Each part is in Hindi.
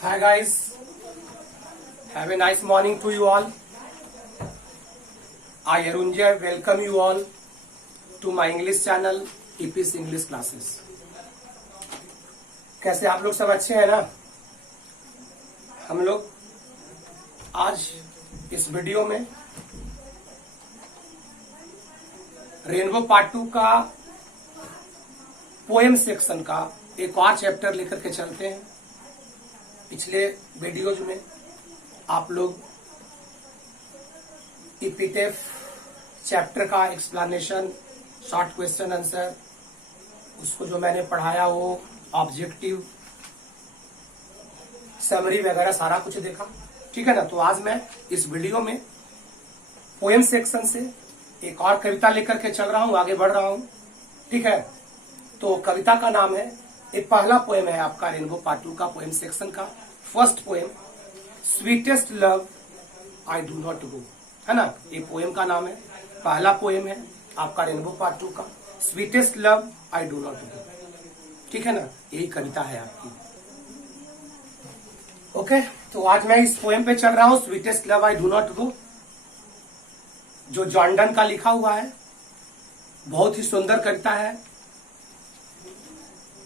Hi guys, have a nice morning to you all. I Arunjay welcome you all to my English channel EP's English Classes. कैसे आप लोग सब अच्छे हैं ना? हम लोग आज इस वीडियो में रेनबो पार्ट 2 का पोएम सेक्शन का एक और चैप्टर लेकर के चलते हैं। पिछले वीडियोज में आप लोग इपिटेफ चैप्टर का एक्सप्लेनेशन, शॉर्ट क्वेश्चन आंसर, उसको जो मैंने पढ़ाया वो ऑब्जेक्टिव, समरी वगैरह सारा कुछ देखा, ठीक है ना। तो आज मैं इस वीडियो में पोएम सेक्शन से एक और कविता लेकर के चल रहा हूं, आगे बढ़ रहा हूं, ठीक है। तो कविता का नाम है, एक पहला पोएम है आपका रेनबो पार्ट 2 का पोएम सेक्शन का first poem, sweetest love I do not गो, है ना। ये पोएम का नाम है, पहला पोएम है आपका रेनबो पार्ट 2 का, sweetest love I do not गो, ठीक है ना। यही कविता है आपकी। ओके, तो आज मैं इस पोएम पे चल रहा हूं, sweetest love I do not गो, जो जॉन डन का लिखा हुआ है। बहुत ही सुंदर कविता है।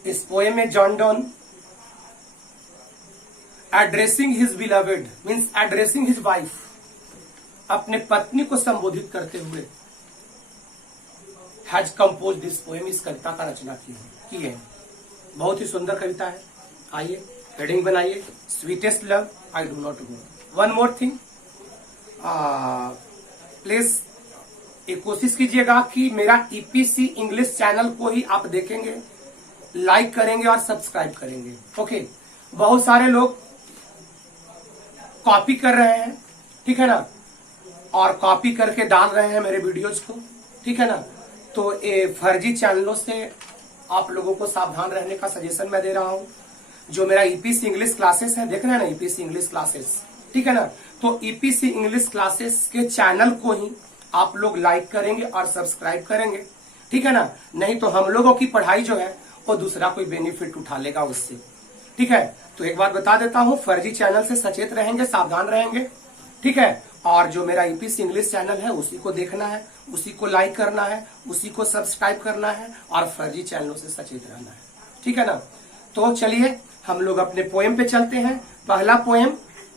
इस पोएम में John Donne addressing his beloved means addressing his wife, अपने पत्नी को संबोधित करते हुए हैज कंपोज दिस पोएम, इस कविता का रचना की है। बहुत ही सुंदर कविता है। आइए हेडिंग बनाइए, sweetest love I do not go. One more thing, please एक कोशिश कीजिएगा कि मेरा ईपीसी इंग्लिश चैनल को ही आप देखेंगे, लाइक करेंगे और सब्सक्राइब करेंगे। ओके, बहुत सारे लोग कॉपी कर रहे हैं, ठीक है ना, और कॉपी करके डाल रहे हैं मेरे वीडियोज को, ठीक है ना। तो ये फर्जी चैनलों से आप लोगों को सावधान रहने का सजेशन मैं दे रहा हूं। जो मेरा ईपीसी इंग्लिश क्लासेस है, देख रहे हैं ना, ईपीसी इंग्लिश क्लासेस, ठीक है ना। तो ईपीसी इंग्लिश क्लासेस के चैनल को ही आप लोग लाइक करेंगे और सब्सक्राइब करेंगे, ठीक है ना। नहीं तो हम लोगों की पढ़ाई जो है वो दूसरा कोई बेनिफिट उठा लेगा उससे, ठीक है। तो एक बात बता देता हूं, फर्जी चैनल से सचेत रहेंगे, सावधान रहेंगे, ठीक है। और जो मेरा ईपीसी इंग्लिश चैनल है उसी को देखना है, उसी को लाइक करना है, उसी को सब्सक्राइब करना है और फर्जी चैनलों से सचेत रहना है, ठीक है ना। तो चलिए हम लोग अपने पोएम पे चलते हैं। पहला poem,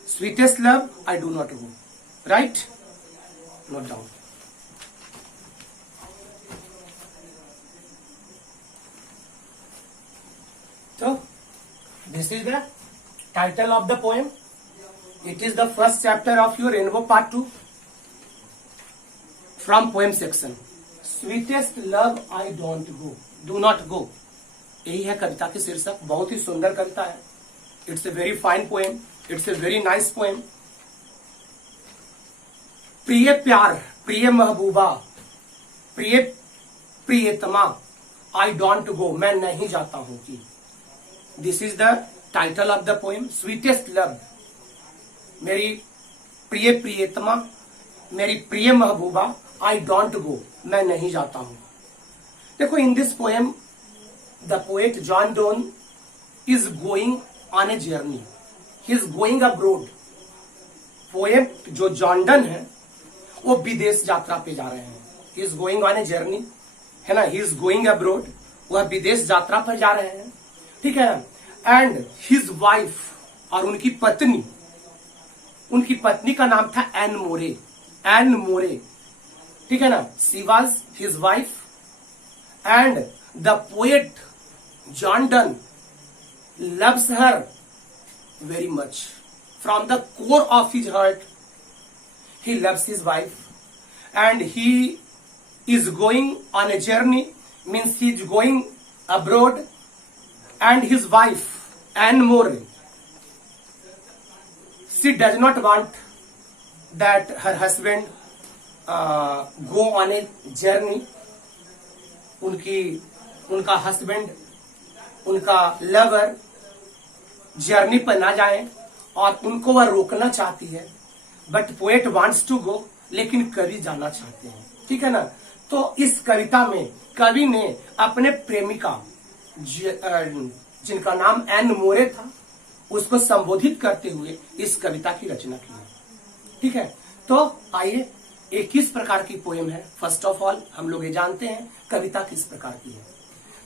sweetest love I do not go, right, note down. So, this is the title of the poem. It is the first chapter of your Rainbow Part 2 from poem section. Sweetest love I don't go, do not go. यही है कविता की शीर्षक। बहुत ही सुंदर कविता है। It's a very fine poem. It's a very nice poem. प्रिय प्यार, प्रिय महबूबा, प्रिय प्रियतमा, I don't go, मैं नहीं जाता हूं कि। This is the title of the poem, sweetest love, मेरी प्रिय प्रियतमा, मेरी प्रिय महबूबा, आई डोंट गो, मैं नहीं जाता हूं। देखो, in this poem the poet John Donne is going on a journey, he is going abroad. Poet जो जॉन डन है वो विदेश यात्रा पे जा रहे हैं। He is going on a journey, है ना, ही इज गोइंग अब्रोड, वह विदेश यात्रा पर जा रहे हैं, ठीक है। एंड हिज वाइफ, और उनकी पत्नी, उनकी पत्नी का नाम था एन मोरे, एन मोरे, ठीक है ना। She was his wife and the poet John Donne loves her very much from the core of his heart. He loves his wife and he is going on a journey, means he is going abroad, and his wife Anne More, she does not want that her husband go on a journey. उनका हस्बैंड, उनका लवर जर्नी पर ना जाए और उनको वह रोकना चाहती है। But poet wants to go, लेकिन कवि जाना चाहते हैं, ठीक है ना। तो इस कविता में कवि ने अपने प्रेमिका जिनका नाम एन मोरे था, उसको संबोधित करते हुए इस कविता की रचना की है। ठीक है, तो आइए ये किस प्रकार की पोएम है। फर्स्ट ऑफ ऑल हम लोग ये जानते हैं कविता किस प्रकार की है।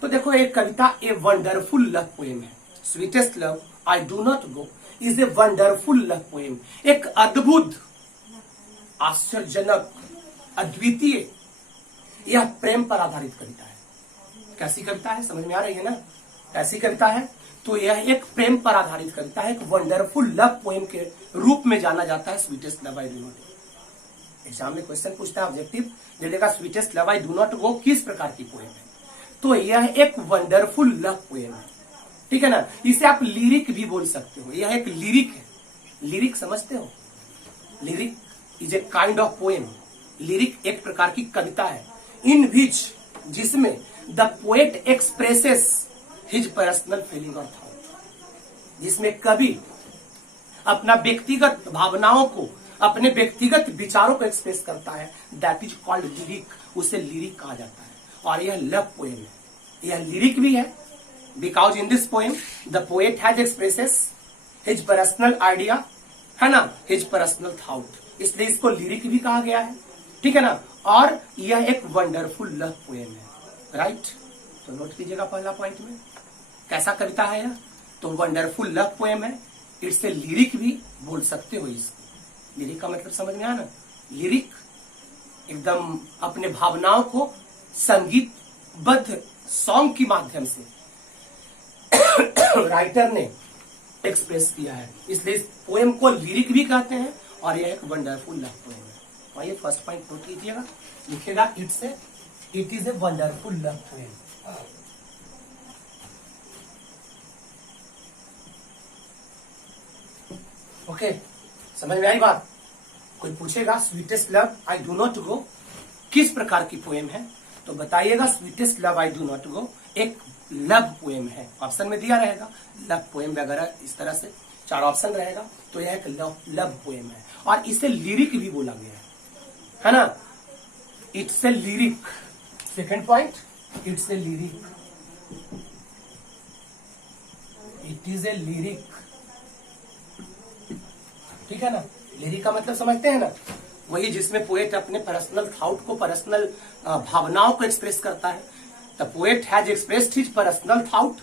तो देखो ये कविता ए वंडरफुल लव पोएम है। Sweetest love I do not go is a wonderful love poem. एक अद्भुत, आश्चर्यजनक, अद्वितीय यह प्रेम पर आधारित कविता है। कैसी कविता है, समझ में आ रही है ना? कैसी कविता है? तो यह एक प्रेम पर आधारित कविता है, एक वंडरफुल लव पोएम के रूप में जाना जाता है sweetest love I do not go. Exam में क्वेश्चन पूछता है, ऑब्जेक्टिव दे देगा sweetest love I do not गो किस प्रकार की पोएम है। तो यह एक वंडरफुल लव पोएम है। ठीक है ना? इसे आप लिरिक भी बोल सकते हो। यह एक लिरिक है। लिरिक समझते हो? Lyric is a kind of poem. Lyric एक प्रकार की कविता है इन विच, जिसमें the poet expresses his personal feeling और थॉट, जिसमें कवि अपना व्यक्तिगत भावनाओं को, अपने व्यक्तिगत विचारों को एक्सप्रेस करता है। That is called lyric. उसे लिरिक कहा जाता है। और यह लव पोएम है। यह लिरिक भी है because in this poem the poet has expresses his personal idea, है ना, हिज पर्सनल थॉट, इसलिए इसको लिरिक भी कहा गया है। ठीक है ना? और यह एक वंडरफुल लव पोएम है। राइट? तो नोट कीजिएगा पहला पॉइंट में कैसा कविता है यह। तो वंडरफुल लव पोएम है। इट्स ए लिरिक भी बोल सकते हो इसको। लिरिक का मतलब समझ में आया ना? लिरिक एकदम अपने भावनाओं को संगीतबद्ध सॉन्ग के माध्यम से राइटर ने एक्सप्रेस किया है, इसलिए इस पोएम को लिरिक भी कहते हैं। और यह एक वंडरफुल लव पोएम है। आइए फर्स्ट पॉइंट नोट कीजिएगा, लिखेगा it is a wonderful love poem. Okay, समझ में आई बात? कोई पूछेगा sweetest love I do not गो किस प्रकार की पोएम है, तो बताइएगा sweetest love I do not गो एक लव पोएम है। ऑप्शन में दिया रहेगा लव पोएम वगैरह, इस तरह से 4 ऑप्शन रहेगा। तो यह एक लव पोएम है और इसे लिरिक भी बोला गया है ना? It's a lyric. Second point, it's a lyric. It is a lyric. ठीक है ना? लिरिक का मतलब समझते हैं ना? वही जिसमें पोएट अपने पर्सनल थॉट को, पर्सनल भावनाओं को एक्सप्रेस करता है। The poet has expressed his personal thought,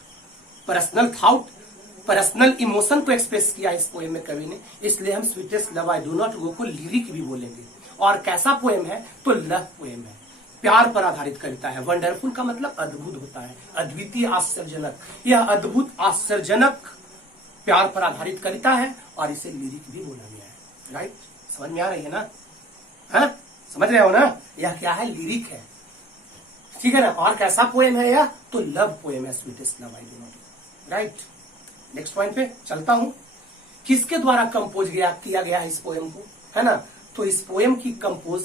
personal emotion को एक्सप्रेस किया इस पोएम में कवि ने। इसलिए हम sweetest love I do not गो को लिरिक भी बोलेंगे। और कैसा पोएम है? तो लव पोएम है, प्यार पर आधारित कविता है। वंडरफुल का मतलब अद्भुत होता है, अद्वितीय, आश्चर्यजनक। यह अद्भुत, आश्चर्यजनक प्यार पर आधारित कविता है और इसे लिरिक भी बोला गया है। राइट? समझ में आ रही है ना? हाँ, समझ रहे हो ना? यह क्या है? लिरिक है। ठीक है ना? और कैसा पोएम है यह? तो लव पोएम है, sweetest love I do not go. Right? Next point पे चलता हूं। किसके द्वारा कंपोज किया गया है इस पोएम को, है ना? तो इस पोएम की कंपोज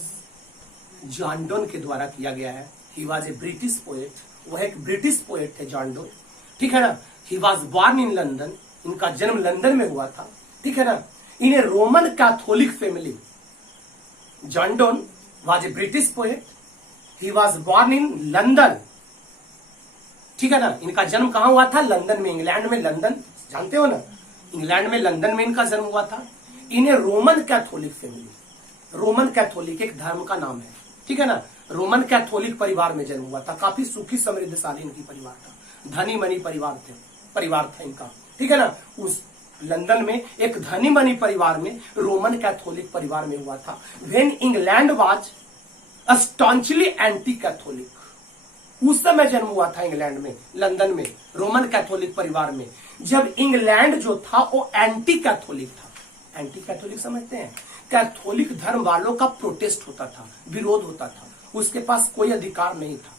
जॉन डोन के द्वारा किया गया है। He was a British poet. वह एक ब्रिटिश पोएट थे जॉन डोन। ठीक है ना? He was born in London. इनका जन्म लंदन में हुआ था। ठीक है ना? In a Roman Catholic family. John Donne was a British poet. He was born in London. ठीक है ना? इनका जन्म कहां हुआ था? लंदन में, इंग्लैंड में। लंदन जानते हो ना? इंग्लैंड में, लंदन में इनका जन्म हुआ था। इन्हें Roman Catholic family, Roman Catholic एक धर्म का नाम है। ठीक है ना? रोमन कैथोलिक परिवार में जन्म हुआ था। काफी सुखी समृद्धशाली इनकी परिवार था, धनी मनी परिवार था इनका। ठीक है ना? उस लंदन में एक धनी मनी परिवार में, रोमन कैथोलिक परिवार में हुआ था। When England was staunchly anti Catholic, उस समय जन्म हुआ था इंग्लैंड में, लंदन में, रोमन कैथोलिक परिवार में, जब इंग्लैंड जो था वो एंटी कैथोलिक था। एंटी कैथोलिक समझते हैं? कैथोलिक धर्म वालों का प्रोटेस्ट होता था, विरोध होता था, उसके पास कोई अधिकार नहीं था।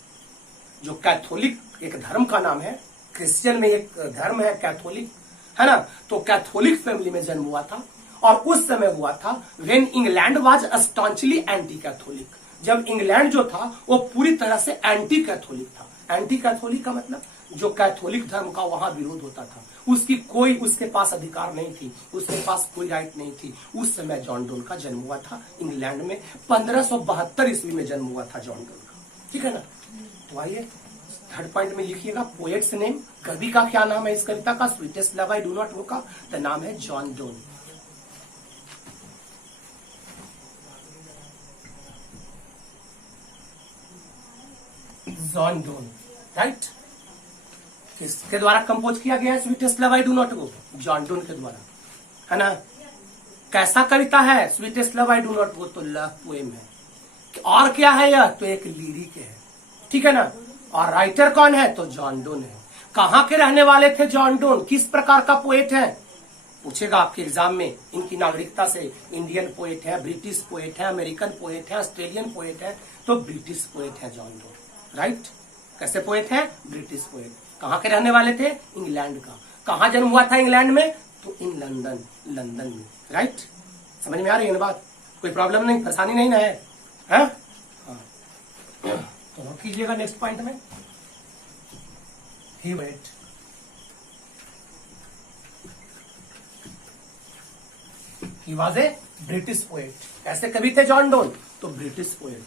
जो कैथोलिक एक धर्म का नाम है, क्रिश्चियन में एक धर्म है कैथोलिक, है ना? तो कैथोलिक फैमिली में जन्म हुआ था और उस समय हुआ था when England was staunchly anti Catholic, जब इंग्लैंड जो था वो पूरी तरह से एंटी कैथोलिक था। एंटी कैथोलिक का मतलब जो कैथोलिक धर्म का वहां विरोध होता था, उसके पास अधिकार नहीं थी, उसके पास कोई राइट नहीं थी। उस समय जॉन डोन का जन्म हुआ था इंग्लैंड में। 1572 ईस्वी में जन्म हुआ था जॉन डोन का। ठीक है ना? तो आइए थर्ड पॉइंट में लिखिएगा पोएट्स नेम, कवि का क्या नाम है इस कविता का, sweetest love I do not no का तो नाम है John Donne. John Donne, right. किसके द्वारा कंपोज किया गया है sweetest love I do not go, John Donne के द्वारा, है ना। कैसा कविता है sweetest love I do not go, तो लव पोएम है। और क्या है यह, तो एक लिरिक है, ठीक है ना। और राइटर कौन है, तो जॉन डोन है। कहां के रहने वाले थे जॉन डोन, किस प्रकार का पोएट है, पूछेगा आपके एग्जाम में। इनकी नागरिकता से इंडियन पोएट है, ब्रिटिश पोएट है, अमेरिकन पोएट है, ऑस्ट्रेलियन पोएट है, तो ब्रिटिश पोएट है जॉन डोन, राइट। कैसे पोएट है, ब्रिटिश पोएट। कहां के रहने वाले थे, इंग्लैंड का। कहां जन्म हुआ था इंग्लैंड में, तो इन लंदन, लंदन में, राइट। समझ में आ रही है ना बात, कोई प्रॉब्लम नहीं, परेशानी नहीं ना है, हाँ? तो नोट कीजिएगा नेक्स्ट पॉइंट में, he wait. He was a British poet. ऐसे कवि थे जॉन डोन, तो ब्रिटिश पोएट,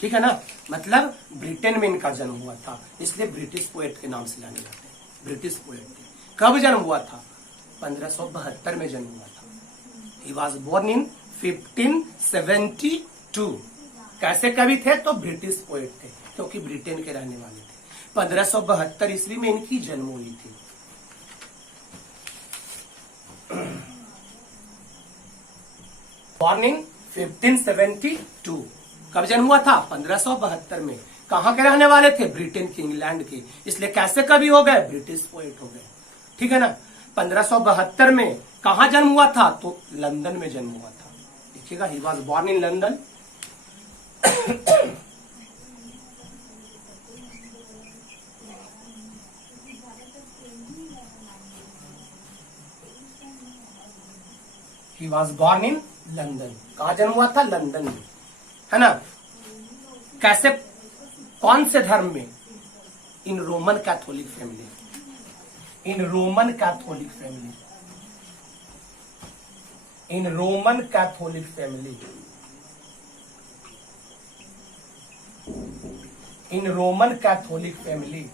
ठीक है ना। मतलब ब्रिटेन में इनका जन्म हुआ था, इसलिए ब्रिटिश पोएट के नाम से जाने जाते हैं, ब्रिटिश पोएट थे। कब जन्म हुआ था, 1572 में जन्म हुआ था। He was born in 1572। कैसे कवि थे, तो ब्रिटिश पोएट थे, क्योंकि ब्रिटेन के रहने वाले थे। 1572 ईस्वी में इनकी जन्म हुई थी। Born in 1572। कब जन्म हुआ था, 1572 में। कहां के रहने वाले थे, ब्रिटेन के, इंग्लैंड के, इसलिए कैसे कवि हो गए, ब्रिटिश पोएट हो गए, ठीक है ना। 1572 में कहां जन्म हुआ था, तो लंदन में जन्म हुआ था। देखिएगा, ही was born in London. He was born in London. कहां जन्म हुआ था, लंदन में, है ना। कैसे, कौन से धर्म में, in Roman Catholic family, in Roman Catholic family, in Roman Catholic family, in Roman Catholic family,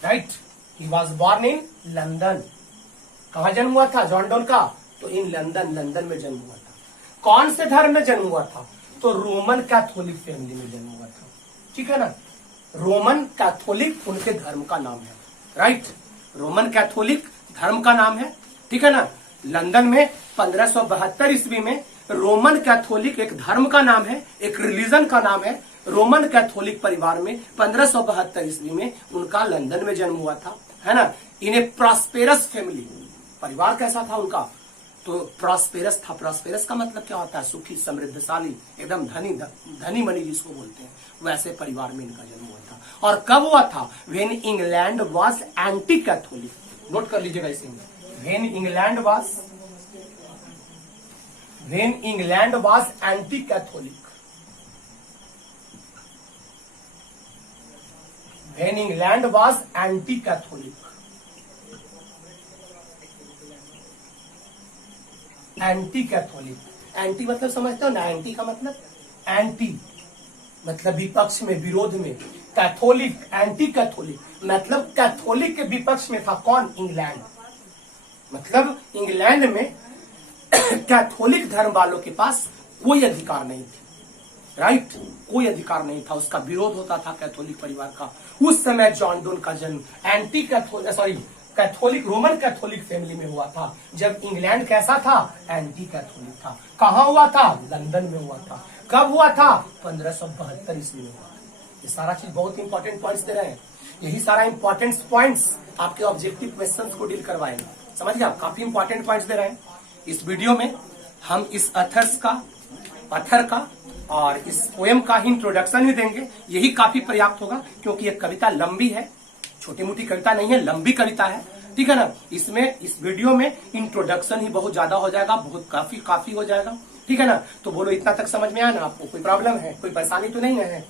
right. He was born in London. कहां जन्म हुआ था जॉन डोन का, तो इन लंदन, लंदन में जन्म हुआ था। कौन से धर्म में जन्म हुआ था, तो रोमन कैथोलिक फैमिली में जन्म हुआ था, ठीक है ना। रोमन कैथोलिक उनके धर्म का नाम है, राइट। रोमन कैथोलिक धर्म का नाम है, ठीक है ना। लंदन में 1572 ईस्वी में रोमन कैथोलिक एक धर्म का नाम है, एक रिलीजन का नाम है। रोमन कैथोलिक परिवार में 1572 ईस्वी में उनका लंदन में जन्म हुआ था, है ना। इन ए प्रॉस्पेरस फैमिली, परिवार कैसा था उनका, तो प्रॉस्पेरस था। प्रॉस्पेरस का मतलब क्या होता है, सुखी, समृद्धशाली, एकदम धनी मनी जिसको बोलते हैं, वैसे परिवार में इनका जन्म हुआ था। और कब हुआ था, when England was anti Catholic. Note कर लीजिएगा इसे, when England was anti Catholic, when England was anti Catholic. Anti Catholic, anti मतलब समझते हो ना, एंटी का मतलब एंटी मतलब विपक्ष में, विरोध में। कैथोलिक, एंटी कैथोलिक मतलब कैथोलिक के विपक्ष में था। कौन, इंग्लैंड। मतलब इंग्लैंड में कैथोलिक धर्म वालों के पास कोई अधिकार नहीं थी, राइट। कोई अधिकार नहीं था, उसका विरोध होता था कैथोलिक परिवार का। उस समय जॉन डोन का जन्म anti Catholic Roman Catholic family में हुआ था, जब इंग्लैंड कैसा था, एंटी कैथोलिक था। कहां हुआ था, लंदन में हुआ था। कब हुआ था, 1572 ईस्वी में हुआ। ये सारा चीज बहुत इंपॉर्टेंट पॉइंट्स दे रहे हैं, यही सारा इंपॉर्टेंट पॉइंट्स आपके ऑब्जेक्टिव क्वेश्चंस को डील करवाएंगे। समझ गए आप, काफी इंपॉर्टेंट पॉइंट्स दे रहे हैं। इस वीडियो में हम इस अथर का और इस पोएम का ही इंट्रोडक्शन ही देंगे, यही काफी पर्याप्त होगा, क्योंकि ये कविता लंबी है, छोटी मोटी कविता नहीं है, लंबी कविता है, ठीक है ना। इसमें इस वीडियो में इंट्रोडक्शन ही बहुत ज्यादा हो जाएगा, बहुत काफी हो जाएगा, ठीक है ना। तो बोलो इतना तक समझ में आया ना आपको, कोई प्रॉब्लम है, कोई परेशानी तो नहीं है।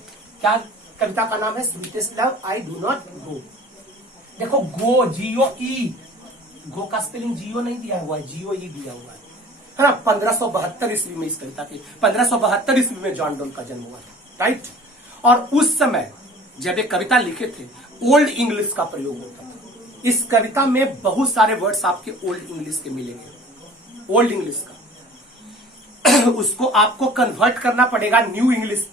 क्या कविता का नाम है, sweetest love I do not गो। देखो गो, GOE, गो का स्पेलिंग GO नहीं दिया हुआ है, GOE दिया हुआ है ना। 1572 ईस्वी में इस कविता के 1572 ईस्वी में जॉन डोन का जन्म हुआ, राइट। और उस समय जब एक कविता लिखे थे ओल्ड इंग्लिश का प्रयोग होता था। इस कविता में बहुत सारे वर्ड्स आपके ओल्ड इंग्लिश के मिलेंगे, ओल्ड इंग्लिश का उसको आपको कन्वर्ट करना पड़ेगा न्यू इंग्लिश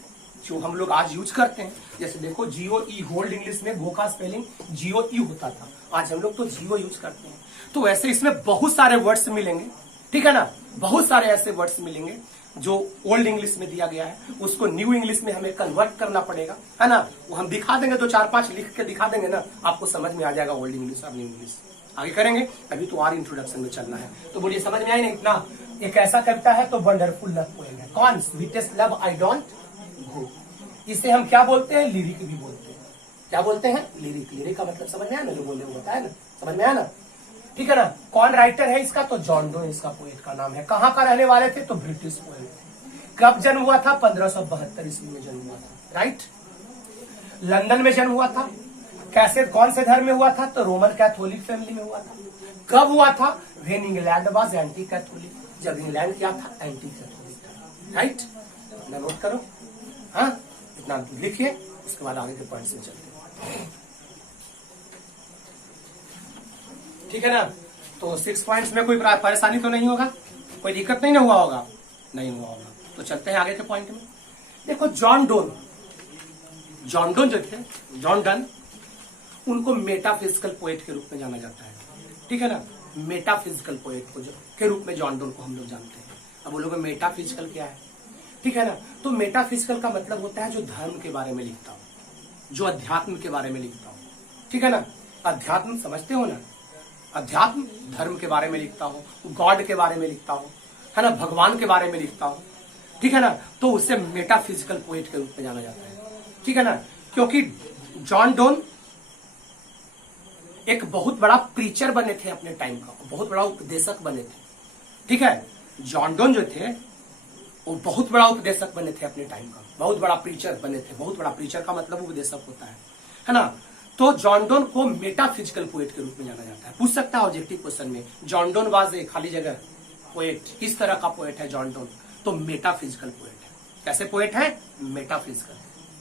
जो हम लोग आज यूज करते हैं। जैसे देखो GOE, ओल्ड इंग्लिश में गो का स्पेलिंग GOE होता था, आज हम लोग तो GO यूज करते हैं। तो वैसे इसमें बहुत सारे वर्ड्स मिलेंगे, ठीक है ना, बहुत सारे ऐसे वर्ड्स मिलेंगे जो ओल्ड इंग्लिश में दिया गया है, उसको न्यू इंग्लिश में हमें कन्वर्ट करना पड़ेगा, है ना। वो हम दिखा देंगे, 2-4-5 लिख के दिखा देंगे ना, आपको समझ में आ जाएगा ओल्ड इंग्लिश और न्यू इंग्लिश। आगे करेंगे, अभी तो और इंट्रोडक्शन में चलना है। तो बोलिए समझ में आई नहीं इतना? एक ऐसा कविता है तो वंडरफुल लव पोएम है। कौन? Sweetest love I don't go. इसे हम क्या बोलते हैं? लिरिक भी बोलते हैं। क्या बोलते हैं? लिरिक। लिरिक का मतलब समझ में आया ना, जो बोले होता है ना, समझ में आया ना, ठीक है ना। कौन राइटर है इसका? तो जॉन डोन इसका पोएट का नाम है। कहां का रहने वाले थे? तो ब्रिटिश पोएट। कब जन्म हुआ था? 1572 ईस्वी में जन्म हुआ था, राइट। लंदन में जन्म हुआ था। कैसे, कौन से धर्म में हुआ था? तो रोमन कैथोलिक फैमिली में हुआ था। कब हुआ था? When England was anti Catholic, जब इंग्लैंड क्या था? एंटी कैथोलिक था, राइट। इतना नोट करो, हाँ, इतना लिखिए, उसके बाद आगे के पॉइंट्स में चलते हैं, ठीक है ना। तो 6 पॉइंट्स में कोई परेशानी तो नहीं होगा, कोई दिक्कत नहीं ना हुआ होगा, नहीं हुआ होगा। तो चलते हैं आगे के पॉइंट में। देखो जॉन डोन जो थे, जॉन डन, उनको मेटाफिजिकल पोएट के रूप में जाना जाता है, ठीक है ना। मेटाफिजिकल पोएट को के रूप में जॉन डोन को हम लोग जानते हैं। अब बोलोगे मेटाफिजिकल क्या है, ठीक है ना। तो मेटाफिजिकल का मतलब होता है जो धर्म के बारे में लिखता हो, जो अध्यात्म के बारे में लिखता हो, ठीक है ना। अध्यात्म समझते हो ना, अध्यात्म धर्म के बारे में लिखता हो, गॉड के बारे में लिखता हो, है ना, भगवान के बारे में लिखता हो, ठीक है ना। तो उसे मेटाफिजिकल पोएट के रूप में जाना जाता है, ठीक है ना। क्योंकि जॉन डोन एक बहुत बड़ा प्रीचर बने थे अपने टाइम का, बहुत बड़ा उपदेशक बने थे, ठीक है। जॉन डोन जो थे वो बहुत बड़ा उपदेशक बने थे अपने टाइम का, बहुत बड़ा प्रीचर बने थे। बहुत बड़ा प्रीचर का मतलब उपदेशक होता है ना। तो जॉन डोन को मेटाफिजिकल पोएट के रूप में जाना जाता है। पूछ सकता है ऑब्जेक्टिव क्वेश्चन में, जॉन डोन वाज ए खाली जगह पोएट, किस तरह का पोएट है जॉन डोन? तो मेटाफिजिकल पोएट है। कैसे पोएट है? मेटाफिजिकल।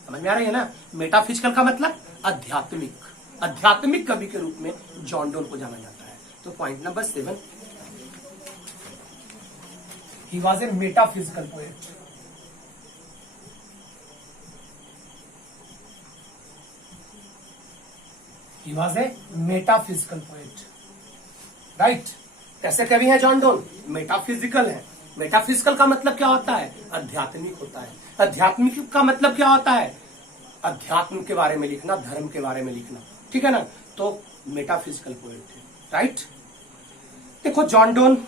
समझ में आ रही है ना। मेटाफिजिकल का मतलब आध्यात्मिक, आध्यात्मिक कवि के रूप में जॉन डोन को जाना जाता है। तो point number 7, he was A metaphysical poet. He was a metaphysical poet, right? कैसे कवि है जॉन डोन? मेटाफिजिकल है। मेटाफिजिकल का मतलब क्या होता है? आध्यात्मिक होता है। आध्यात्मिक का मतलब क्या होता है? अध्यात्म के बारे में लिखना, धर्म के बारे में लिखना, ठीक है ना। तो मेटाफिजिकल पोएट है, राइट। देखो जॉन डोन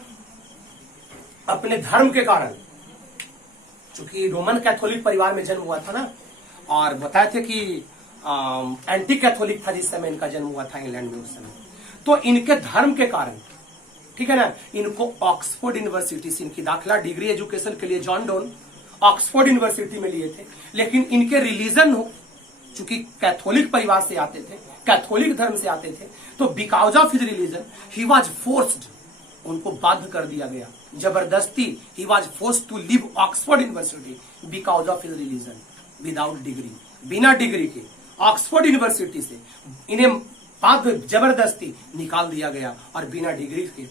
अपने धर्म के कारण, चूंकि रोमन कैथोलिक परिवार में जन्म हुआ था ना, और बताए थे कि एंटी कैथोलिक था जिस समय इनका जन्म हुआ था इंग्लैंड में उस समय। तो इनके धर्म के कारण, ठीक है ना, इनको ऑक्सफोर्ड यूनिवर्सिटी से इनकी दाखिला डिग्री एजुकेशन के लिए जॉन डोन ऑक्सफोर्ड यूनिवर्सिटी में लिए थे। लेकिन इनके रिलीजन हो, चूंकि कैथोलिक परिवार से आते थे, कैथोलिक धर्म से आते थे, तो because of his religion he was forced, उनको बाध्य कर दिया गया, जबरदस्ती। He was forced to leave Oxford University because of his religion, without degree, बिना डिग्री के ऑक्सफोर्ड यूनिवर्सिटी से इन्हें बाध्य जबरदस्ती निकाल दिया गया, और बिना डिग्री के,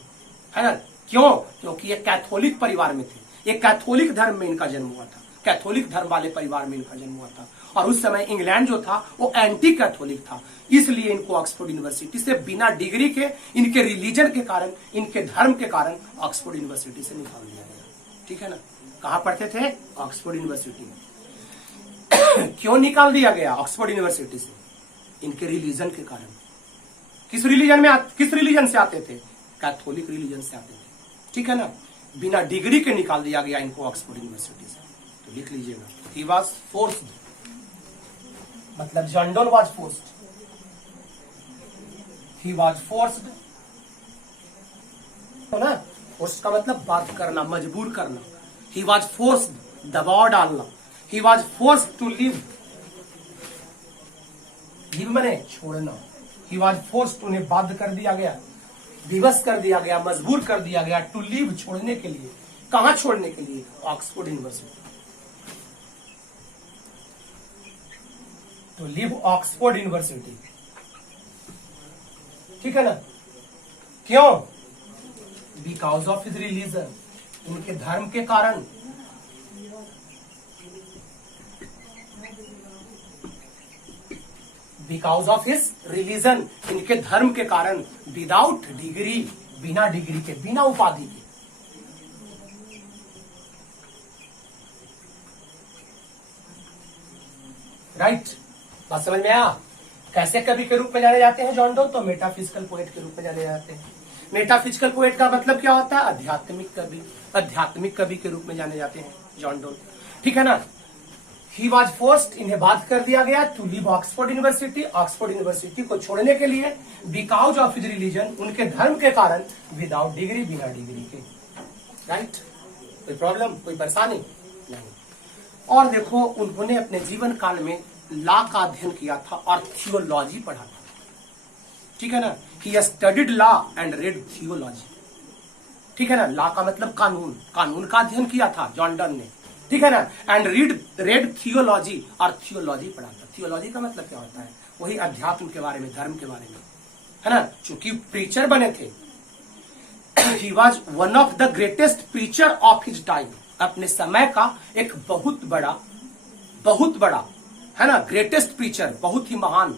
है ना। क्यों? क्योंकि ये कैथोलिक परिवार में थे, ये कैथोलिक धर्म में इनका जन्म हुआ था, कैथोलिक धर्म वाले परिवार में इनका जन्म हुआ था। और उस समय इंग्लैंड जो था वो एंटी कैथोलिक था, इसलिए इनको ऑक्सफोर्ड यूनिवर्सिटी से बिना डिग्री के, इनके रिलीजन के कारण, इनके धर्म के कारण ऑक्सफोर्ड यूनिवर्सिटी से निकाल दिया गया, ठीक है ना। कहां पढ़ते थे? ऑक्सफोर्ड यूनिवर्सिटी में। क्यों निकाल दिया गया ऑक्सफोर्ड यूनिवर्सिटी से? इनके रिलीजन के कारण। किस रिलीजन से आते थे? कैथोलिक रिलीजन से आते थे, ठीक है ना। बिना डिग्री के निकाल दिया गया इनको ऑक्सफोर्ड यूनिवर्सिटी से। तो लिख लीजिएगा, ही वॉज फोर्स्ड, मतलब John Donne was forced, he was forced, तो ना, फोर्स्ड का मतलब बाध्य करना, मजबूर करना। ही वॉज फोर्स्ड, दबाव डालना। He was forced to leave. Leave माने छोड़ना। He was forced to, उन्हें बाध्य कर दिया गया, विवश कर दिया गया, मजबूर कर दिया गया, टू लीव, छोड़ने के लिए। कहां छोड़ने के लिए? Oxford University. To leave Oxford University. ठीक है ना, क्यों? बिकॉज ऑफ हिज रिलीजन, इनके धर्म के कारण। बिकॉज ऑफ हिज रिलीजन, इनके धर्म के कारण। विदाउट डिग्री, बिना डिग्री के, बिना उपाधि के। राइट, बात समझ में आया? कैसे कवि के रूप में जाने जाते हैं जॉन डोन? तो मेटाफिजिकल पोएट के रूप में जाने जाते हैं। मेटाफिजिकल पोएट का मतलब क्या होता है? आध्यात्मिक कवि। आध्यात्मिक कवि के रूप में जाने जाते हैं जॉन डोन। ठीक है ना। ही वॉज फोर्स्ड, इन्हें बाध्य कर दिया गया to leave Oxford University, Oxford University को छोड़ने के लिए। बिकॉज ऑफ हिज रिलीजन, उनके धर्म के कारण। विदाउट डिग्री, बिना डिग्री के। राइट, कोई प्रॉब्लम, कोई परेशानी नहीं। और देखो, उन्होंने अपने जीवन काल में लॉ का अध्ययन किया था और थियोलॉजी पढ़ा था। ठीक है ना। ही studied law and read theology. ठीक है ना। लॉ का मतलब कानून, कानून का अध्ययन किया था जॉन डोन ने। ठीक है ना। एंड रेड थियोलॉजी, और थियोलॉजी पढ़ा था। थियोलॉजी का मतलब क्या होता है? वही अध्यात्म के बारे में, धर्म के बारे में, है ना। चूंकि प्रीचर बने थे, ही was one of the greatest preacher of his time. अपने समय का एक बहुत बड़ा है ना, ग्रेटेस्ट प्रीचर, बहुत ही महान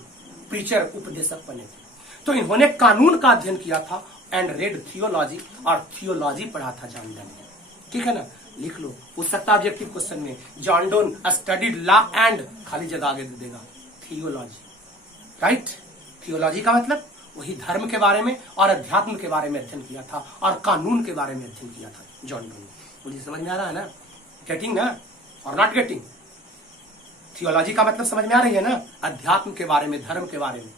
प्रीचर, उपदेशक बने थे। तो इन्होंने कानून का अध्ययन किया था एंड रेड थियोलॉजी, और थियोलॉजी पढ़ा था जॉन डोन ने। ठीक है ना। लिख लो, पूछ सकता ऑब्जेक्टिव क्वेश्चन में, John Donne studied law and, खाली जगह आगे दे देगा, थियोलॉजी। राइट, थियोलॉजी का मतलब वही धर्म के बारे में और अध्यात्म के बारे में अध्ययन किया था, और कानून के बारे में अध्ययन किया था जॉन डोन ने। मुझे समझ में आ रहा है ना? गेटिंग ना, और नॉट गेटिंग? थियोलॉजी का मतलब समझ में आ रही है ना? अध्यात्म के बारे में, धर्म के बारे में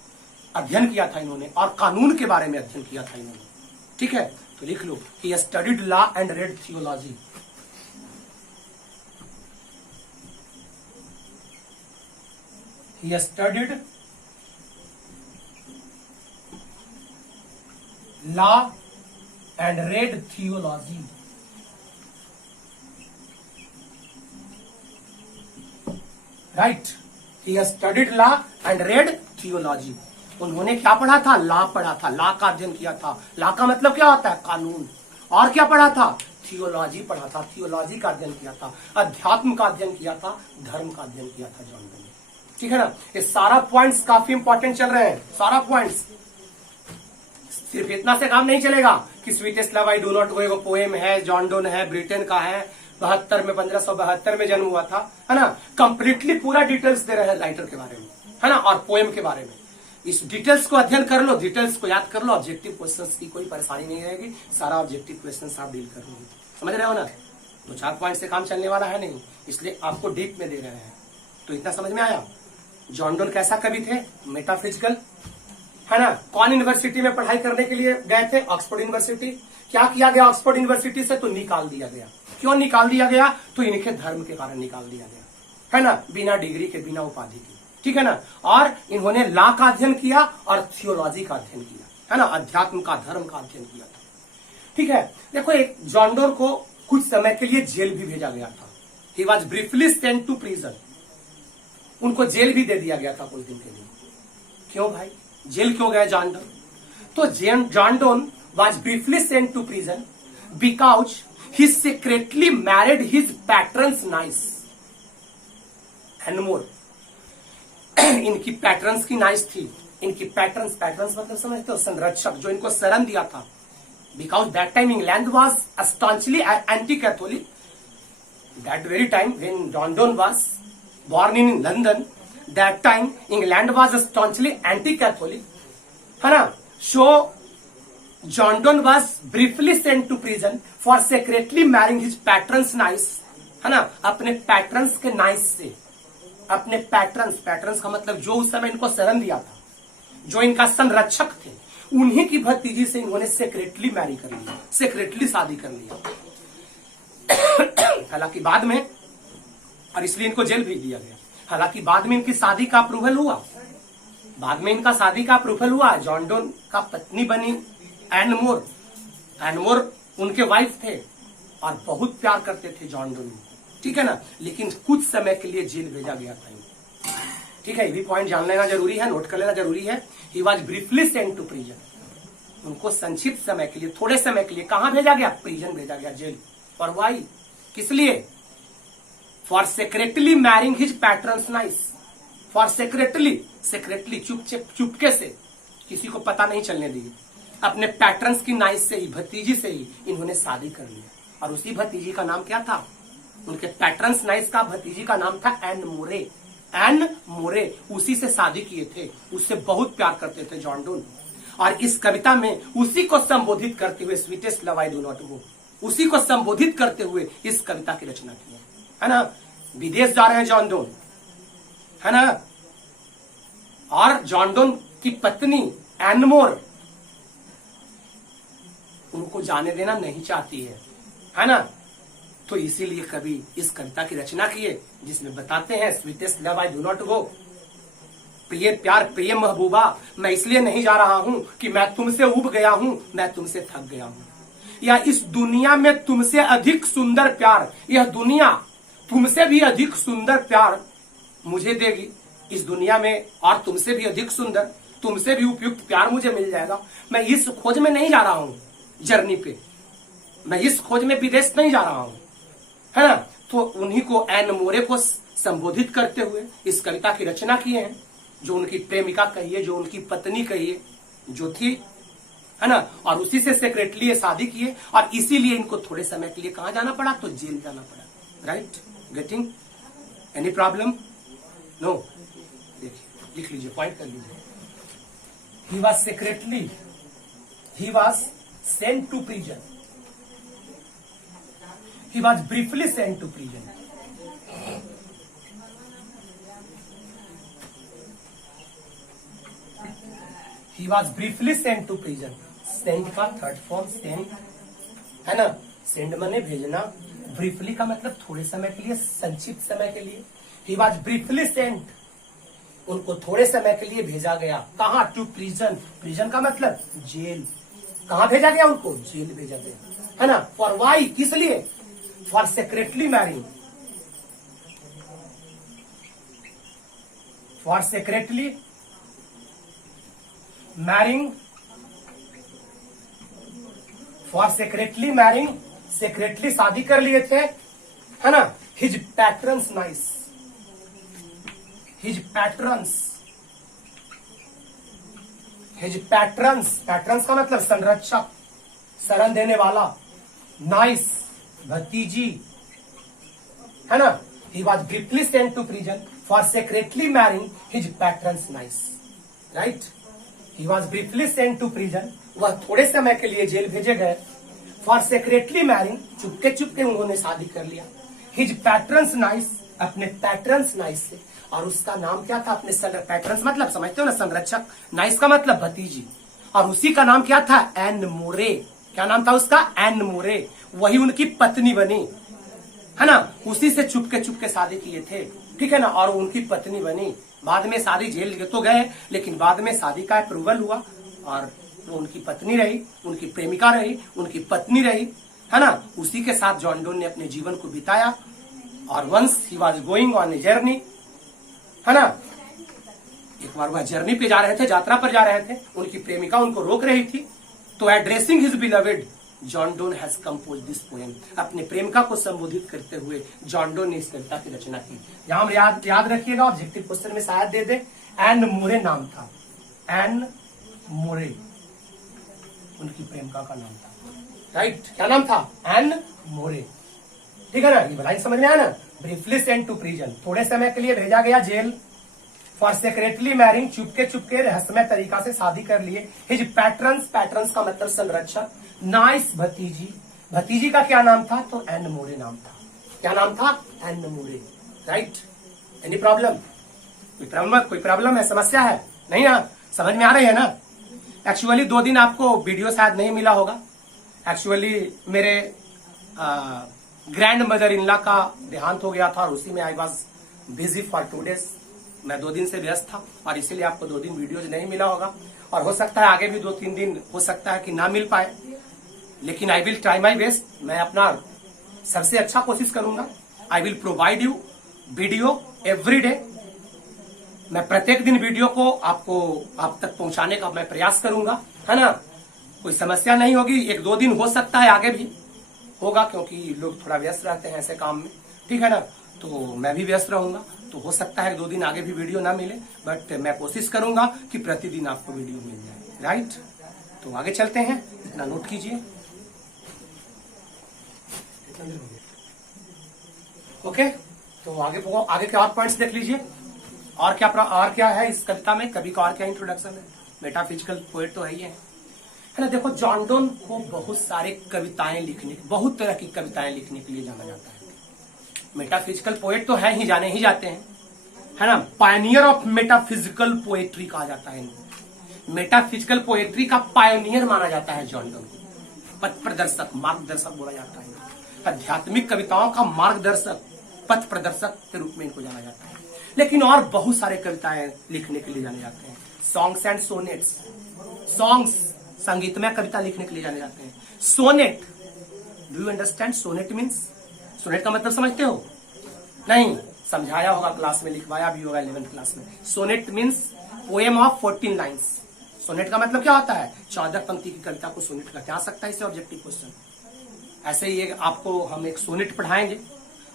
अध्ययन किया था इन्होंने, और कानून के बारे में अध्ययन किया था इन्होंने। ठीक है, तो लिख लो, he studied law and read theology. He studied law and read theology. Right, he studied law and read theology. उन्होंने क्या पढ़ा था? लॉ पढ़ा था, लॉ का अध्ययन किया था। लॉ का मतलब क्या होता है? कानून। और क्या पढ़ा था? थियोलॉजी पढ़ा था, थियोलॉजी का अध्ययन किया था, अध्यात्म का अध्ययन किया था, धर्म का अध्ययन किया था जॉन डोन ने। ठीक है ना। ये सारा पॉइंट्स काफी इंपॉर्टेंट चल रहे हैं, सारा पॉइंट्स। सिर्फ इतना से काम नहीं चलेगा कि sweetest love I do not गो एगो पोएम है, जॉन डोन है, ब्रिटेन का है, 72 में 1572 में जन्म हुआ था, है ना। कंप्लीटली पूरा डिटेल्स दे रहे हैं राइटर के बारे में, है ना, और पोएम के बारे में। इस डिटेल्स को अध्ययन कर लो, डिटेल्स को याद कर लो, ऑब्जेक्टिव क्वेश्चंस की कोई परेशानी नहीं रहेगी, सारा ऑब्जेक्टिव क्वेश्चंस आप डील कर लोगे। समझ रहे हो ना? 2-4 पॉइंट से काम चलने वाला है नहीं, इसलिए आपको डीप में दे रहे हैं। तो इतना समझ में आया? जॉन डोन कैसा कवि थे? मेटाफिजिकल, है ना। कौन यूनिवर्सिटी में पढ़ाई करने के लिए गए थे? Oxford university. क्या किया गया ऑक्सफोर्ड यूनिवर्सिटी से? तो निकाल दिया गया। क्यों निकाल दिया गया? तो इनके धर्म के कारण निकाल दिया गया, है ना, बिना डिग्री के, बिना उपाधि के। ठीक है ना। और इन्होंने लॉ का अध्ययन किया और थियोलॉजी का अध्ययन किया, है ना, अध्यात्म का, धर्म का अध्ययन किया था। ठीक है। देखो, एक जॉन डोन को कुछ समय के लिए जेल भी भेजा गया था। He was briefly sent to prison. उनको जेल भी दे दिया गया था कुछ दिन के लिए। क्यों भाई, जेल क्यों गए जॉन डोन? तो John Donne was briefly sent to prison because he secretly married his patron's niece and more. इनकी पैट्रन्स की नाइस थी। इनकी पैट्रन्स मतलब समझते हो? संरक्षक, जो इनको शरण दिया था। Because that time England was staunchly anti Catholic. That very time when John Donne was born in London, that time England was staunchly anti-Catholic, है ना। So John Donne was briefly sent to prison for secretly marrying his patron's niece, है ना, अपने पैट्रन्स के नाइस से, अपने पैट्रन्स का मतलब जो उस समय इनको शरण दिया था, जो इनका संरक्षक थे, उन्हीं की भतीजी से इन्होंने सेक्रेटली मैरी कर लिया, सेक्रेटली शादी कर लिया। हालांकि बाद में, और इसलिए इनको जेल भेज दिया गया। हालांकि बाद में इनकी शादी का अप्रूवल हुआ, बाद में इनका शादी का अप्रूवल हुआ। जॉन डोन का पत्नी बनी एन मोर। एन मोर उनके वाइफ थे और बहुत प्यार करते थे जॉन डोन को। ठीक है ना। लेकिन कुछ समय के लिए जेल भेजा गया था इनको। ठीक है, ये भी पॉइंट जान लेना जरूरी है, नोट कर लेना जरूरी है। He was briefly sent to prison, उनको संक्षिप्त समय के लिए, थोड़े समय के लिए कहां भेजा गया? प्रिजन भेजा गया, जेल। फॉर वाई, किस लिए? For secretly marrying his patron's niece, for secretly, secretly चुपके से, किसी को पता नहीं चलने दिए, अपने पैट्रन्स की नाइस से ही, भतीजी से ही इन्होंने शादी कर लिया। और उसी भतीजी का नाम क्या था? उनके पैट्रन्स नाइस का भतीजी का नाम था एन मोरे। एन मोरे, उसी से शादी किए थे, उससे बहुत प्यार करते थे जॉन डोन। और इस कविता में उसी को संबोधित करते हुए, sweetest love I do not गो, उसी को संबोधित करते हुए इस कविता की रचना की है ना। विदेश जा रहे हैं जॉन डोन, है ना, और जॉन डोन की पत्नी एन मोर उनको जाने देना नहीं चाहती है ना। तो इसीलिए कवि इस कविता की रचना की है, जिसमें बताते हैं sweetest love I do not गो, प्रिय प्यार, प्रिय महबूबा, मैं इसलिए नहीं जा रहा हूं कि मैं तुमसे उब गया हूं, मैं तुमसे थक गया हूं, या इस दुनिया में तुमसे अधिक सुंदर प्यार, यह दुनिया तुमसे भी अधिक सुंदर प्यार मुझे देगी इस दुनिया में, और तुमसे भी अधिक सुंदर, तुमसे भी उपयुक्त प्यार मुझे मिल जाएगा। मैं इस खोज में नहीं जा रहा हूं जर्नी पे, मैं इस खोज में विदेश नहीं जा रहा हूं, है ना। तो उन्हीं को, एन मोरे को संबोधित करते हुए इस कविता की रचना किए हैं, जो उनकी प्रेमिका कहिए, जो उनकी पत्नी कहिए, जो थी, है ना, और उसी से सेक्रेटली शादी किए, और इसीलिए इनको थोड़े समय के लिए कहां जाना पड़ा? तो जेल जाना पड़ा। Right, getting any problem? No, देखिए, लिख लीजिए, पॉइंट कर लीजिए। He was secretly, he was sent to prison, he was briefly sent to prison. He was briefly sent to prison. Sent का थर्ड फॉर्म सेंड, है ना। सेंड माने भेजना, ब्रीफली का मतलब थोड़े समय के लिए, संक्षिप्त समय के लिए। He was briefly sent, उनको थोड़े समय के लिए भेजा गया। कहां? टू प्रिजन, प्रिजन का मतलब जेल। कहां भेजा गया उनको? जेल भेजा गया, है ना। फॉर वाई, किस लिए? For secretly marrying, for secretly marrying, for secretly marrying, secretly शादी कर लिए थे, है ना। His patron's nice, his पैट्रन्स, his पैट्रन्स, पैट्रन्स का मतलब संरक्षक, शरण देने वाला, नाइस भतीजी, है ना। He was briefly sent to prison for secretly marrying his patron's niece, right. He was briefly sent to prison, वह थोड़े समय के लिए जेल भेजे गए। For secretly marrying, Chupke Chupke उन्होंने शादी कर लिया। हिज पैट्रन्स नाइस, अपने पैट्रन्स नाइस से, और उसका नाम क्या था? अपने पैट्रन्स मतलब समझते हो ना, संरक्षक, नाइस का मतलब भतीजी, और उसी का नाम क्या था? एन मोरे। क्या नाम था उसका? एन मोरे। वही उनकी पत्नी बनी, है ना। उसी से चुपके चुपके शादी किए थे, ठीक है ना, और उनकी पत्नी बनी। बाद में शादी, जेल तो गए, लेकिन बाद में शादी का अप्रूवल हुआ, और वो उनकी पत्नी रही, उनकी प्रेमिका रही, उनकी पत्नी रही, है ना। उसी के साथ जॉन डोन ने अपने जीवन को बिताया। और once he was going on a journey, है ना, एक बार वह जर्नी पे जा रहे थे, यात्रा पर जा रहे थे, उनकी प्रेमिका उनको रोक रही थी। तो addressing his beloved, John Donne has compose this poem, अपने प्रेमिका को संबोधित करते हुए जॉन डोन ने इस कविता की रचना की। यहां हम याद रखिएगा, ऑब्जेक्टिव क्वेश्चन में शायद दे दे, एन मोरे नाम था, एन मोरे उनकी प्रेमिका का नाम था, राइट। क्या नाम था? एन मोरे, ठीक है ना। ये भलाई समझ में आया ना। ब्रीफली सेंट टू प्रिजन, थोड़े समय के लिए भेजा गया jail. For secretly marrying, Chupke Chupke रहस्यमय तरीका से शादी कर लिए। हिज पैट्रन्स, पैट्रन्स का मतलब संरक्षक। नाइस भतीजी, भतीजी का क्या नाम था? तो एन मोरे नाम था। क्या नाम था? एन मोरे, राइट। Any problem? कोई प्रॉब्लम है, समस्या है? नहीं ना, समझ में आ रही है ना। एक्चुअली 2 दिन आपको वीडियो शायद नहीं मिला होगा। एक्चुअली मेरे ग्रैंड मदर इन लॉ का देहांत हो गया था, और उसी में I was busy for 2 days. मैं 2 दिन से व्यस्त था, और इसीलिए आपको 2 दिन वीडियोज नहीं मिला होगा, और हो सकता है आगे भी 2-3 दिन हो सकता है कि ना मिल पाए, लेकिन I will try my best. मैं अपना सबसे अच्छा कोशिश करूंगा। I will provide you video every day, मैं प्रत्येक दिन वीडियो को आपको आप तक पहुंचाने का मैं प्रयास करूंगा, है ना। कोई समस्या नहीं होगी, 1-2 दिन हो सकता है आगे भी होगा, क्योंकि लोग थोड़ा व्यस्त रहते हैं ऐसे काम में, ठीक है ना। तो मैं भी व्यस्त रहूंगा, तो हो सकता है 1-2 दिन आगे भी वीडियो ना मिले, बट मैं कोशिश करूंगा कि प्रतिदिन आपको वीडियो मिल जाए, राइट। तो आगे चलते हैं, इतना नोट कीजिए। ओके, तो आगे के और पॉइंट्स देख लीजिए। और क्या है इस कविता में, कवि का और क्या इंट्रोडक्शन है। मेटाफिजिकल पोएट तो है ही है ना। देखो, जॉन डोन को बहुत सारे कविताएं लिखने, बहुत तरह की कविताएं लिखने के लिए जाना जाता है। मेटाफिजिकल पोएट तो है ही, जाने ही जाते हैं, है ना। पायनियर ऑफ मेटाफिजिकल पोएट्री कहा जाता है इनको। मेटाफिजिकल पोएट्री का पायनियर माना जाता है जॉन डोन को। पथ प्रदर्शक, मार्गदर्शक बोला जाता है। आध्यात्मिक कविताओं का मार्गदर्शक, पथ प्रदर्शक के रूप में इनको जाना जाता है। लेकिन और बहुत सारे कविताएं लिखने के लिए जाने जाते हैं। सॉन्ग्स एंड सोनेट्स, सॉन्ग्स संगीतमय कविता लिखने के लिए जाने जाते हैं। Sonnet, do you understand sonnet means? Sonnet का मतलब समझते हो? नहीं समझाया होगा क्लास में, लिखवाया भी होगा 11th क्लास में। Sonnet means poem of 14 lines. Sonnet का मतलब क्या होता है? 14 पंक्ति की कविता को सोनेट कहते हैं। आ सकता है इससे ऑब्जेक्टिव क्वेश्चन। ऐसे ही आपको हम एक सोनेट पढ़ाएंगे,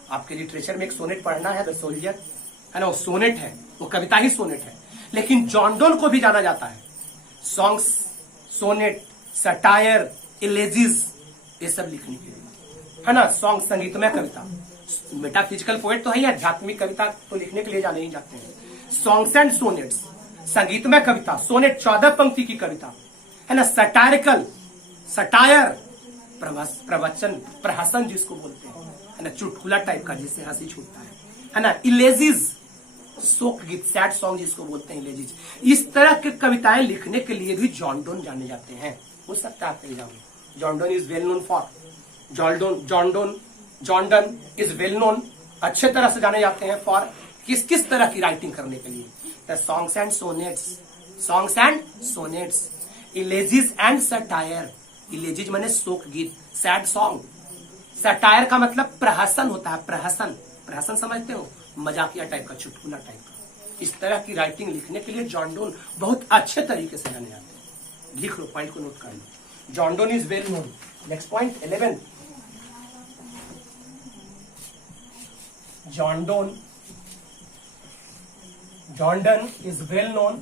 आपके लिटरेचर में एक सोनेट पढ़ना है, द सोल्जर, है ना। वो सोनेट है, वो कविता ही सोनेट है। लेकिन जॉन डोन को भी जाना जाता है सॉन्ग्स, सोनेट, सटायर, इलेजिज, ये सब लिखने के लिए, है ना। सॉन्ग संगीतमय कविता। मेटाफिजिकल पोएट तो है ही, आध्यात्मिक कविता तो लिखने के लिए जाने ही जाते हैं। सॉन्ग्स एंड सोनेट्स, संगीतमय कविता। सोनेट 14 पंक्ति की कविता, है ना। सटायरिकल, सटायर प्रवचन, प्रहसन जिसको बोलते हैं, है ना, चुटकुला टाइप का जिससे हंसी छूटता है ना। इलेजिज, शोक गीत, सैड सॉन्ग जिसको बोलते हैं, इलेजिज। इस तरह के कविताएं लिखने के लिए भी जॉन डोन जाने जाते हैं। हो सकता है आपके एग्जाम में। John Donne is well known for, John Donne is well known, अच्छे तरह से जाने जाते हैं फॉर किस किस तरह की राइटिंग करने के लिए। The songs and sonnets, songs and sonnets, elegies and satire. Elegies माने शोक गीत, सैड सॉन्ग। सटायर का मतलब प्रहसन होता है, प्रहसन। प्रहसन समझते हो? मजाकिया टाइप का, चुटकुला टाइप का। इस तरह की राइटिंग लिखने के लिए जॉन डोन बहुत अच्छे तरीके से जाने जाते हैं। लिख लो, पॉइंट को नोट कर लो। John Donne is well known. Next point 11। जॉन डोन is well known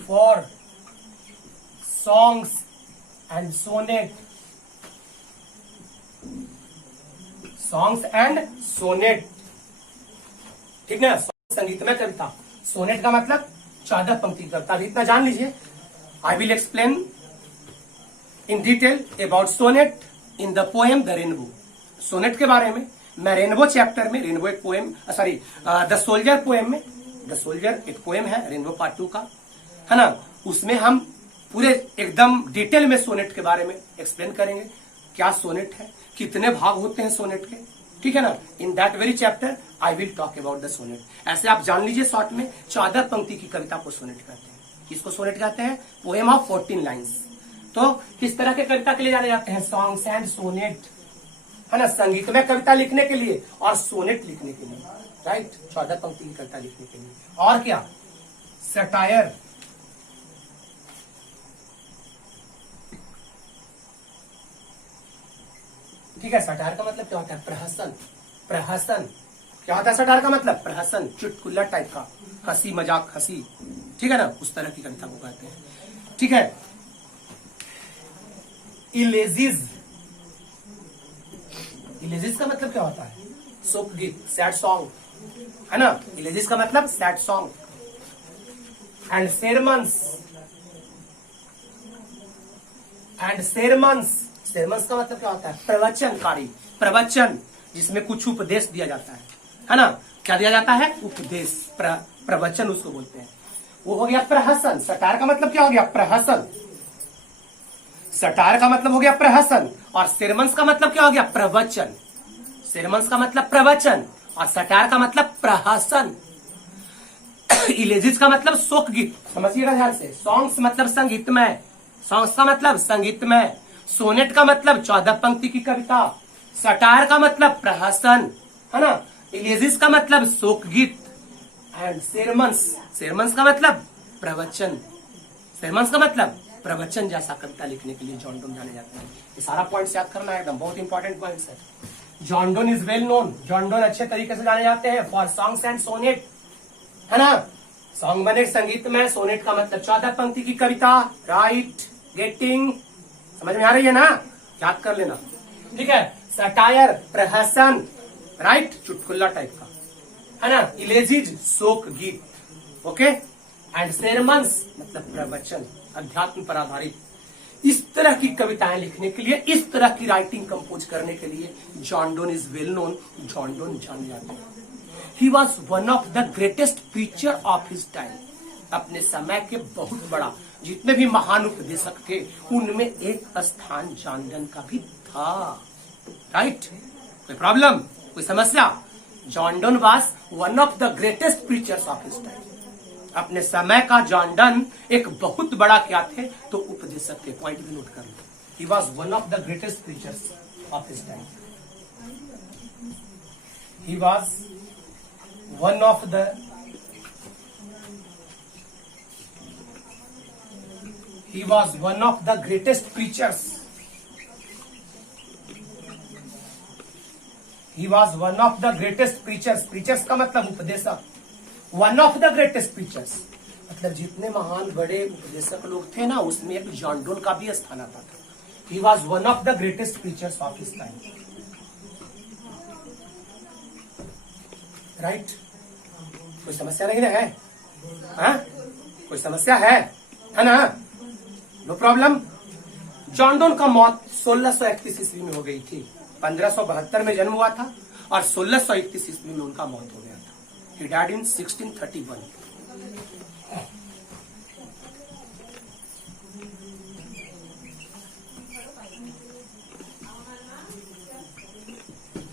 for songs and sonnet, ठीक ना। संगीतमय कविता। सोनेट का मतलब 14 पंक्ति कविता। इतना जान लीजिए। I will explain in detail about sonnet in the poem the rainbow. Sonnet के बारे में मैं रेनबो चैप्टर में, रेनबो एक पोएम, द सोल्जर पोएम में, द सोल्जर एक पोएम है रेनबो पार्ट 2 का, है ना। उसमें हम पूरे एकदम डिटेल में सोनेट के बारे में एक्सप्लेन करेंगे। क्या सोनेट है, कितने भाग होते हैं सोनेट के, ठीक है ना। In that very chapter I will talk about the sonnet. ऐसे आप जान लीजिए शॉर्ट में, 14 पंक्ति की कविता को सोनेट कहते हैं। किसको सोनेट कहते हैं? Poem of 14 lines. तो किस तरह के कविता के लिए जाने जाते हैं? सॉन्ग्स एंड सोनेट, है ना, संगीतमय कविता लिखने के लिए और सोनेट लिखने के लिए, राइट। 14 पंक्ति की कविता लिखने के लिए। और क्या? सटायर, ठीक है। सटायर का मतलब क्या होता है? प्रहसन। प्रहसन क्या होता है? सटायर का मतलब प्रहसन, चुटकुला टाइप का, हंसी मजाक, हंसी, ठीक है ना, उस तरह की कविता को कहते हैं, ठीक है। इलेजिज, इलेजिज का मतलब क्या होता है? शोक गीत, सैड सॉन्ग, है ना। इलेजिज का मतलब सैड सॉन्ग। एंड सेरमन्स, एंड सेरमन्स, सेरमन्स का मतलब क्या होता है? प्रवचनकारी, प्रवचन जिसमें कुछ उपदेश दिया जाता है ना। क्या दिया जाता है? उपदेश, प्रवचन उसको बोलते हैं। वो हो गया प्रहसन। सटायर का मतलब क्या हो गया? प्रहसन। सटायर का मतलब हो गया प्रहसन। और सेरमन्स का मतलब क्या हो गया? प्रवचन। सेरमन्स का मतलब प्रवचन और सटायर का मतलब प्रहसन। इलेजिज का मतलब शोक गीत, समझिएगा ध्यान से। सॉन्ग्स मतलब संगीतमय, सॉन्ग्स का मतलब संगीतमय। सोनेट का मतलब 14 पंक्ति की कविता। सटायर का मतलब प्रहसन, है ना। इलेजिस का मतलब शोक गीत, एंड सेरमंस, सेरमंस का मतलब प्रवचन, सेरमंस का मतलब प्रवचन जैसा कविता लिखने के लिए जॉन डोन जाने जाते हैं। ये सारा पॉइंट्स याद करना है, एकदम बहुत इंपॉर्टेंट पॉइंट्स है। John Donne is well known, John Donne अच्छे तरीके से जाने जाते हैं फॉर सॉन्ग्स एंड सोनेट, है ना। सॉन्ग बने संगीत में, सोनेट का मतलब 14 पंक्ति की कविता, राइट, गेटिंग, समझ में आ रही है ना, याद कर लेना, ठीक है। सटायर प्रहसन, राइट, चुटकुल्ला टाइप का, है ना। इलेजिज शोक गीत, ओके, एंड सेरमंस मतलब प्रवचन, अध्यात्म पर आधारित। इस तरह की कविताएं लिखने के लिए, इस तरह की राइटिंग कंपोज करने के लिए John Donne is well known, John Donne जाने जाते हैं। He was one of the greatest preacher of his time, अपने समय के बहुत बड़ा, जितने भी महान उपदेशक थे उनमें एक स्थान जॉन डोन का भी था, राइट। कोई प्रॉब्लम, कोई समस्या? John Donne was one of the greatest preachers of his time, अपने समय का जॉन डोन एक बहुत बड़ा क्या थे, तो उपदेशक थे। पॉइंट भी नोट कर लो, he was one of the greatest preachers of his time, he was one of the he was one of the greatest preachers, he was one of the greatest preachers, preachers का मतलब उपदेशक, one of the greatest preachers मतलब जितने महान बड़े उपदेशक लोग थे ना, उसमें एक जॉन डोन का भी स्थान आता था। he was one of the greatest preachers of his time, right। कोई समस्या नहीं है? हाँ? कोई समस्या है ना? No problem. जॉन डोन का मौत 1631 ईस्वी में हो गई थी। 1572 में जन्म हुआ था और 1631 ईस्वी में उनका मौत हो गया था। He died in 1631।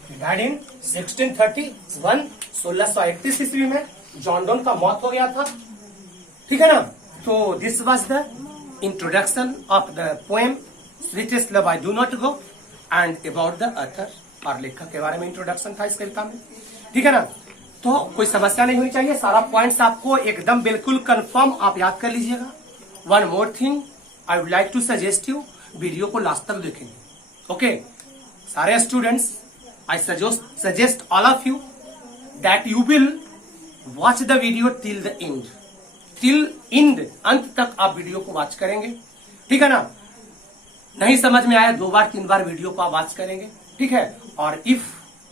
He died in 1631, 1631 ईस्वी में जॉन डोन का मौत हो गया था, ठीक है ना। तो this was the introduction of the poem sweetest love I do not go, and about the author, और लेखक के बारे में इंट्रोडक्शन था इस कविता में, ठीक है ना। तो कोई समस्या नहीं होनी चाहिए, सारा पॉइंट्स आपको एकदम बिल्कुल कंफर्म आप याद कर लीजिएगा। One more thing I would like to suggest you, video को लास्ट तक देखेंगे, ओके। सारे students, I suggest all of you that you will watch the video till the end, till end, अंत तक आप वीडियो को वॉच करेंगे, ठीक है ना। नहीं समझ में आया 2 बार 3 बार वीडियो को आप वॉच करेंगे, ठीक है। और if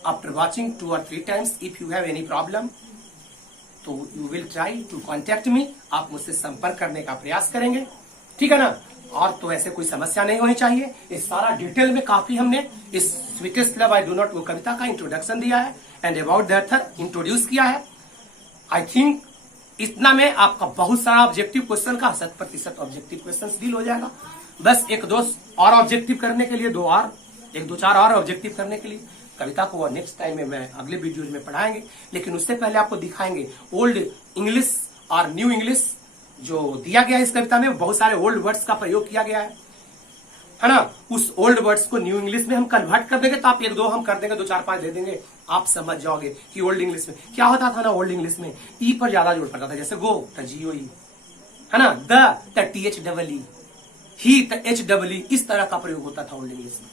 after watching 2 or 3 times if you have any problem, तो you will try to contact me, आप मुझसे संपर्क करने का प्रयास करेंगे, ठीक है ना। और तो ऐसे कोई समस्या नहीं होनी चाहिए। इस सारा डिटेल में काफी हमने इस sweetest love I do not go कविता का इंट्रोडक्शन दिया है and about the author introduce किया है। आई थिंक इतना में आपका बहुत सारा ऑब्जेक्टिव क्वेश्चन का 100% ऑब्जेक्टिव क्वेश्चन डील हो जाएगा। बस 1-2 और ऑब्जेक्टिव करने के लिए, 1-2-4 और ऑब्जेक्टिव करने के लिए कविता को नेक्स्ट टाइम में मैं अगले वीडियो में पढ़ाएंगे। लेकिन उससे पहले आपको दिखाएंगे ओल्ड इंग्लिश और न्यू इंग्लिश जो दिया गया है इस कविता में। बहुत सारे ओल्ड वर्ड्स का प्रयोग किया गया है ना। उस ओल्ड वर्ड्स को न्यू इंग्लिश में हम कन्वर्ट कर देंगे, तो आप 1-2 हम कर देंगे, 2-4-5 दे देंगे, आप समझ जाओगे कि ओल्ड इंग्लिश में क्या होता था ना। ओल्ड इंग्लिश में ई पर ज्यादा जोर पड़ता था, जैसे गो तो GOE, है ना, द THEE, ही HEE, इस तरह का प्रयोग होता था ओल्ड इंग्लिश में,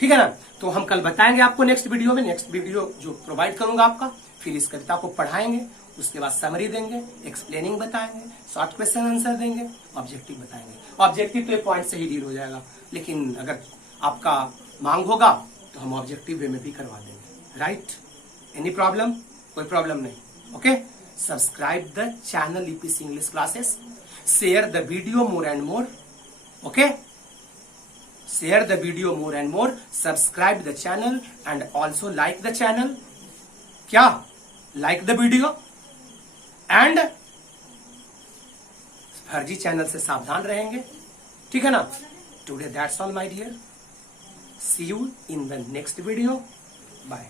ठीक है ना। तो हम कल बताएंगे आपको नेक्स्ट वीडियो जो प्रोवाइड करूंगा आपका, फिर इस कविता को पढ़ाएंगे, उसके बाद समरी देंगे, एक्सप्लेनिंग बताएंगे, शॉर्ट क्वेश्चन आंसर देंगे, ऑब्जेक्टिव बताएंगे। ऑब्जेक्टिव तो पॉइंट से ही डील हो जाएगा, लेकिन अगर आपका मांग होगा तो हम ऑब्जेक्टिव वे में भी करवा देंगे, राइट। Any problem? कोई प्रॉब्लम नहीं, okay. Subscribe the channel EPC English classes, share the video more and more, okay. Share the video more and more, subscribe the channel and also like the channel, क्या like the video, and फर्जी चैनल से सावधान रहेंगे, ठीक है ना। Today that's all my dear, see you in the next video, bye।